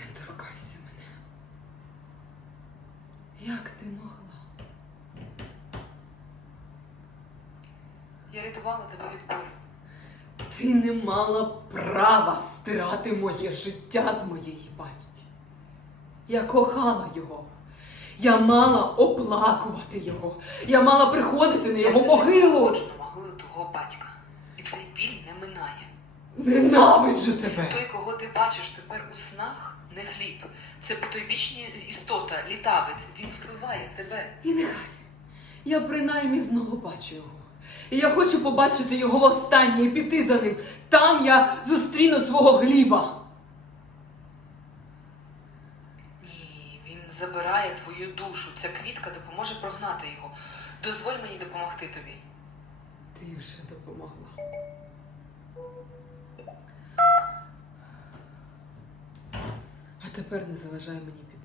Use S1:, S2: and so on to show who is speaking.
S1: Не торкайся мене. Як ти могла?
S2: Я рятувала тебе від болю.
S1: Ти не мала права стирати моє життя з моєї пам'яті. Я кохала його. Я мала оплакувати його. Я мала приходити на його могилу.
S2: Я хочу на могилу твого батька. І цей біль не минає.
S1: Ненавиджу тебе.
S2: Той, кого ти бачиш тепер у снах, не хліб. Це потойбічна істота, літавець. Він вбиває тебе.
S1: І нехай. Я принаймні знову бачу його. І я хочу побачити його востаннє і піти за ним. Там я зустріну свого гліба.
S2: Ні, він забирає твою душу. Ця квітка допоможе прогнати його. Дозволь мені допомогти тобі.
S1: Ти вже допомогла. Тепер не заважай мені піти.